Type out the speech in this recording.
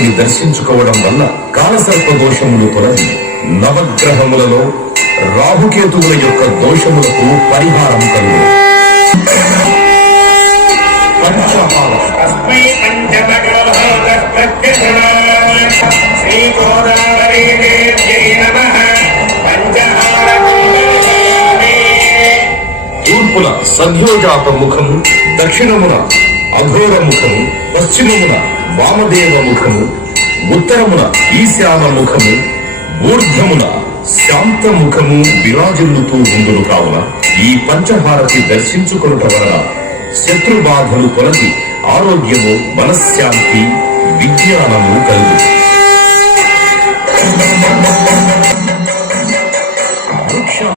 పంచహారతిని దర్శించుకోవడం వల్ల కాలసర్ప దోషములు తొలగి నవగ్రహములలో రాహుకేతువుల యొక్క దోషములకు పరిహారం కలుగు. తూర్పున సద్యోజాత ముఖము, దక్షిణమున అఘోర ముఖము, పశ్చిమమున వామదేవ ముఖము, ఉత్తరమున ఈశాన ముఖము, ఊర్ధ్వమున శాంత ముఖము విరాజిల్లుతూ ఉండును. కావున ఈ పంచహారతి దర్శించుకొనుట వలన శత్రుబాధలు తొలగి ఆరోగ్యము, మనశ్శాంతి, విజ్ఞానము కలుగు.